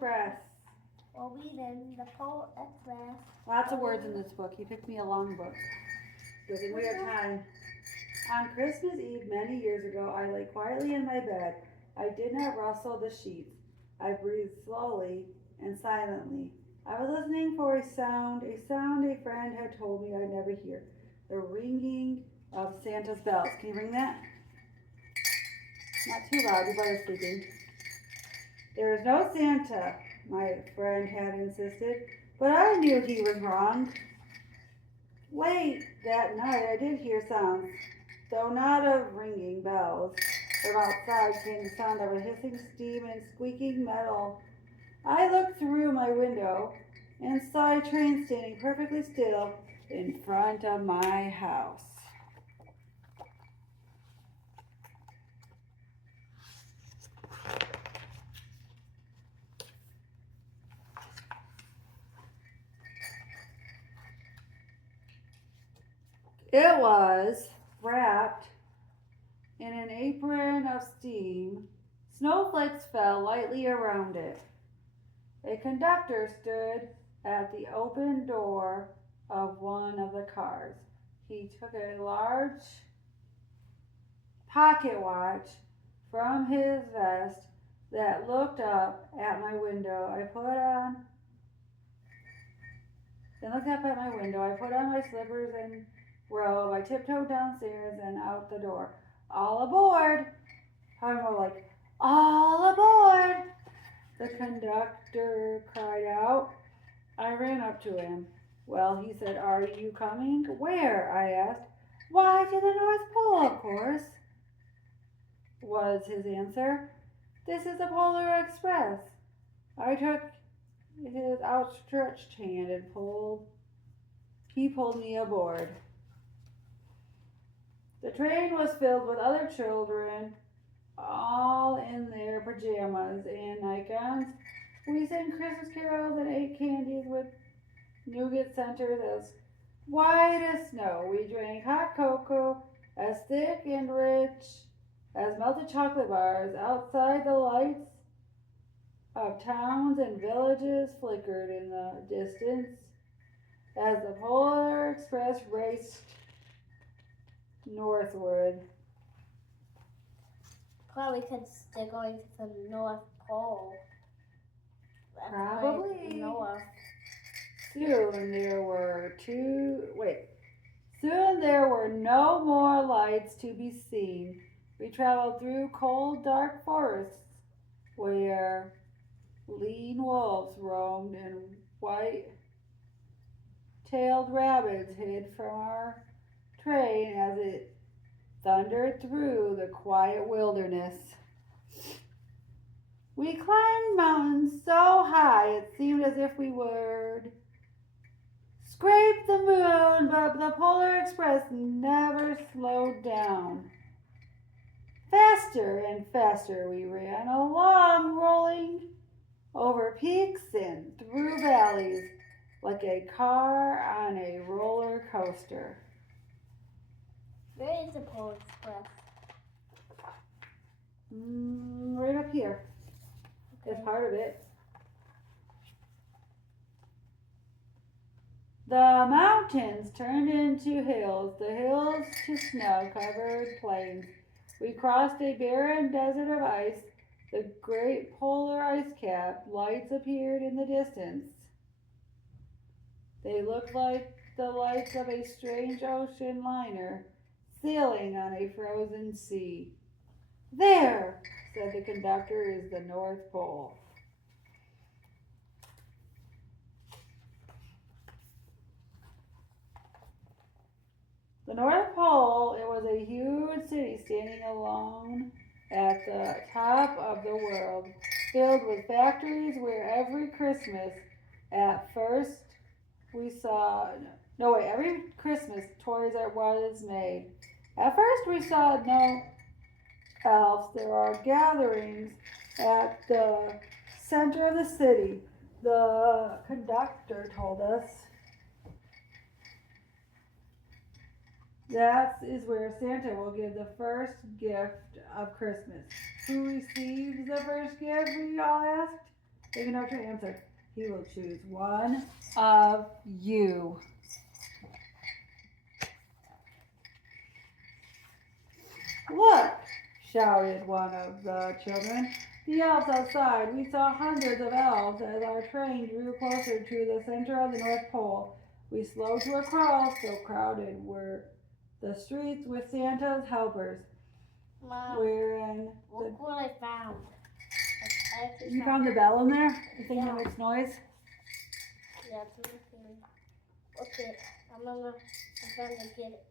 Express. Well, we did the Polar Express. Lots of words in this book. He picked me a long book. Good thing we have time. On Christmas Eve many years ago, I lay quietly in my bed. I did not rustle the sheets. I breathed slowly and silently. I was listening for a sound a friend had told me I'd never hear. The ringing of Santa's bells. Can you ring that? Not too loud, your brother's sleeping. There is no Santa, my friend had insisted, but I knew he was wrong. Late that night I did hear sounds, though not of ringing bells. From outside came the sound of a hissing steam and squeaking metal. I looked through my window and saw a train standing perfectly still in front of my house. It was wrapped in an apron of steam. Snowflakes fell lightly around it. A conductor stood at the open door of one of the cars. He took a large pocket watch from his vest that looked up at my window. I put on my slippers and robe. I tiptoed downstairs and out the door. All aboard! I'm like, all aboard! The conductor cried out. I ran up to him. Well, he said, are you coming? Where? I asked. Why, to the North Pole, of course, was his answer. This is the Polar Express. I took his outstretched hand and he pulled me aboard. The train was filled with other children, all in their pajamas and nightgowns. We sang Christmas carols and ate candies with nougat centers as white as snow. We drank hot cocoa as thick and rich as melted chocolate bars. Outside, the lights of towns and villages flickered in the distance as the Polar Express raced northward. Probably because they're going to the North Pole. That's Probably. North. Soon there were no more lights to be seen. We traveled through cold, dark forests where lean wolves roamed and white-tailed rabbits hid from our train as it thundered through the quiet wilderness. We climbed mountains so high it seemed as if we would scrape the moon, but the Polar Express never slowed down. Faster and faster we ran along, rolling over peaks and through valleys like a car on a roller coaster. Where is the Polar Express? Right up here. It's part of it. The mountains turned into hills, the hills to snow-covered plains. We crossed a barren desert of ice. The great polar ice cap lights appeared in the distance. They looked like the lights of a strange ocean liner sailing on a frozen sea. There, said the conductor, is the North Pole. The North Pole, it was a huge city standing alone at the top of the world, filled with factories where every Christmas toys was made. At first we saw no elves. There are gatherings at the center of the city, the conductor told us. That is where Santa will give the first gift of Christmas. Who receives the first gift, we all asked. The conductor answered. He will choose one of you. Look, shouted one of the children. The elves outside. We saw hundreds of elves as our train drew closer to the center of the North Pole. We slowed to a crawl, so crowded were the streets with Santa's helpers. Mom, We're in look what I found. I actually You found the bell in there? The thing Yeah. that makes noise? Yeah, it's in the thing. Okay, I'm trying to get it.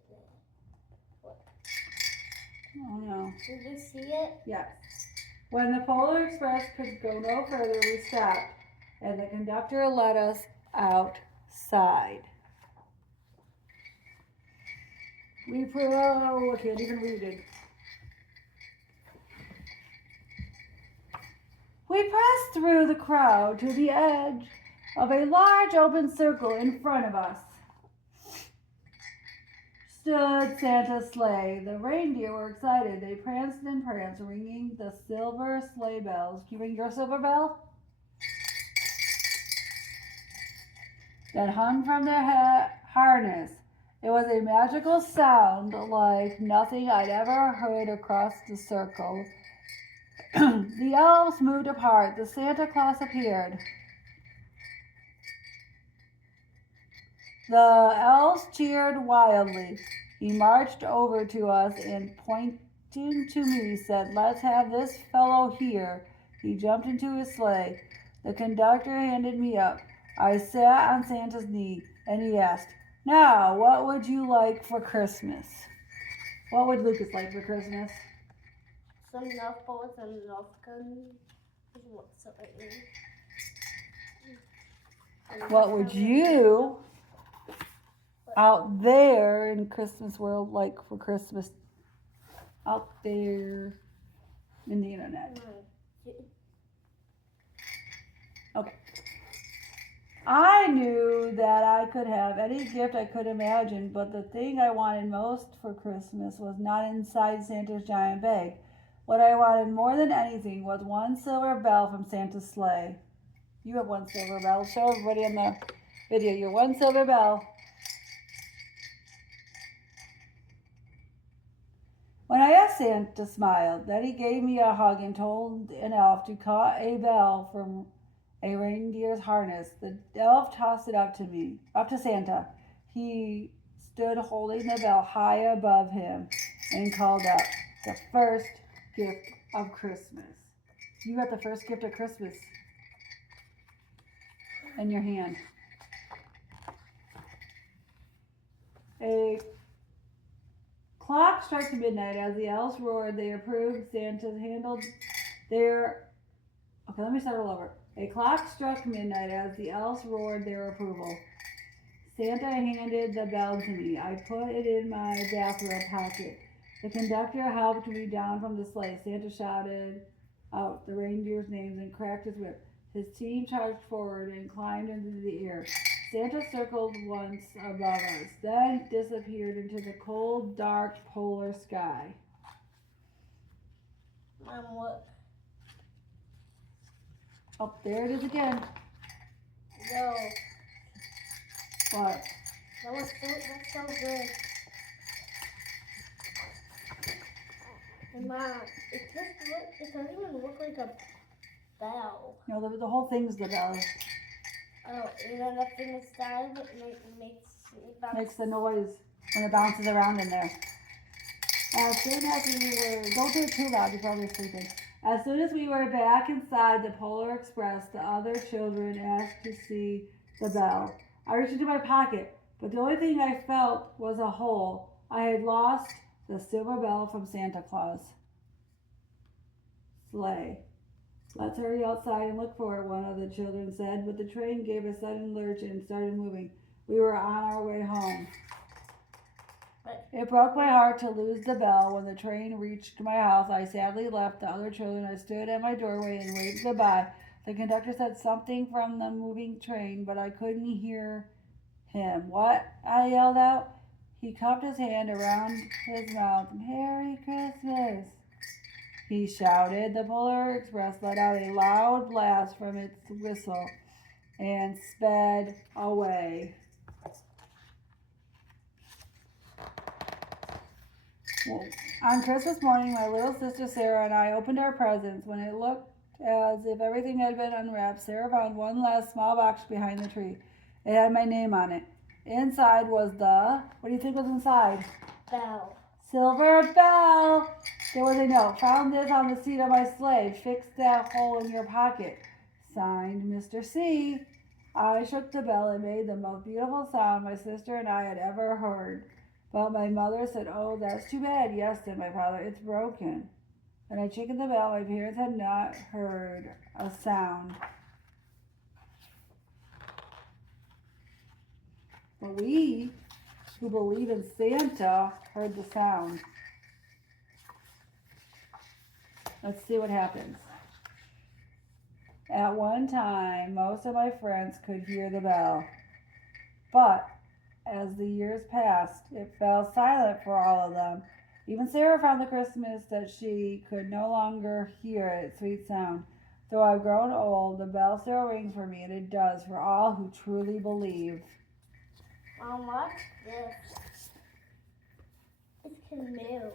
Oh no. Did you see it? Yes. When the Polar Express could go no further, we stopped, and the conductor let us outside. I can't even read it. We pressed through the crowd to the edge of a large open circle in front of us. Stood Santa's sleigh. The reindeer were excited. They pranced and pranced, ringing the silver sleigh bells. Can you ring your silver bell? That hung from their harness. It was a magical sound like nothing I'd ever heard across the circle. The elves moved apart. The Santa Claus appeared. The elves cheered wildly. He marched over to us and, pointing to me, said, "Let's have this fellow here." He jumped into his sleigh. The conductor handed me up. I sat on Santa's knee, and he asked, "Now, what would you like for Christmas?" What would Lucas like for Christmas? Some Nerf balls and Nerf guns. What's up right now? What would you out there in Christmas world like for Christmas? Out there in the internet. Okay. I knew that I could have any gift I could imagine, but the thing I wanted most for Christmas was not inside Santa's giant bag. What I wanted more than anything was one silver bell from Santa's sleigh. You have one silver bell. Show everybody in the video your one silver bell. When I asked, Santa smiled. Then he gave me a hug and told an elf to cut a bell from a reindeer's harness. The elf tossed it up to Santa. He stood holding the bell high above him and called out, "The first gift of Christmas." You got the first gift of Christmas in your hand. A clock struck midnight. As the elves roared, they approved. Santa handled their... Okay, let me start all over. A clock struck midnight. As the elves roared their approval, Santa handed the bell to me. I put it in my bathrobe pocket. The conductor helped me down from the sleigh. Santa shouted out the reindeer's names and cracked his whip. His team charged forward and climbed into the air. Santa circled once above us, then disappeared into the cold, dark polar sky. Mom, what? Oh, there it is again. Yo, What? that's so good. And Mom, it doesn't even look like a bell. No, the whole thing's the bell. Oh, and then up in the sky, Makes the noise when it bounces around in there. As soon as we were... Don't do it too loud, you're probably sleeping. As soon as we were back inside the Polar Express, the other children asked to see the bell. I reached into my pocket, but the only thing I felt was a hole. I had lost the silver bell from Santa Claus' sleigh. "Let's hurry outside and look for it," one of the children said, but the train gave a sudden lurch and started moving. We were on our way home. It broke my heart to lose the bell. When the train reached my house, I sadly left the other children. I stood at my doorway and waved goodbye. The conductor said something from the moving train, but I couldn't hear him. "What?" I yelled out. He cupped his hand around his mouth. "Merry Christmas." he shouted. The Polar Express let out a loud blast from its whistle and sped away. Well, on Christmas morning, my little sister Sarah and I opened our presents. When it looked as if everything had been unwrapped, Sarah found one last small box behind the tree. It had my name on it. Inside was what do you think was inside? Bell. Silver bell. There was a note. Found this on the seat of my sleigh. Fix that hole in your pocket. Signed, Mr. C. I shook the bell and made the most beautiful sound my sister and I had ever heard. But my mother said, "Oh, that's too bad." "Yes," said my father, "it's broken." When I chickened the bell, my parents had not heard a sound. But we, who believe in Santa, heard the sound. Let's see what happens. At one time, most of my friends could hear the bell. But as the years passed, it fell silent for all of them. Even Sarah found the Christmas that she could no longer hear its sweet sound. Though I've grown old, the bell still rings for me, and it does for all who truly believe. Mom, watch this. It can move.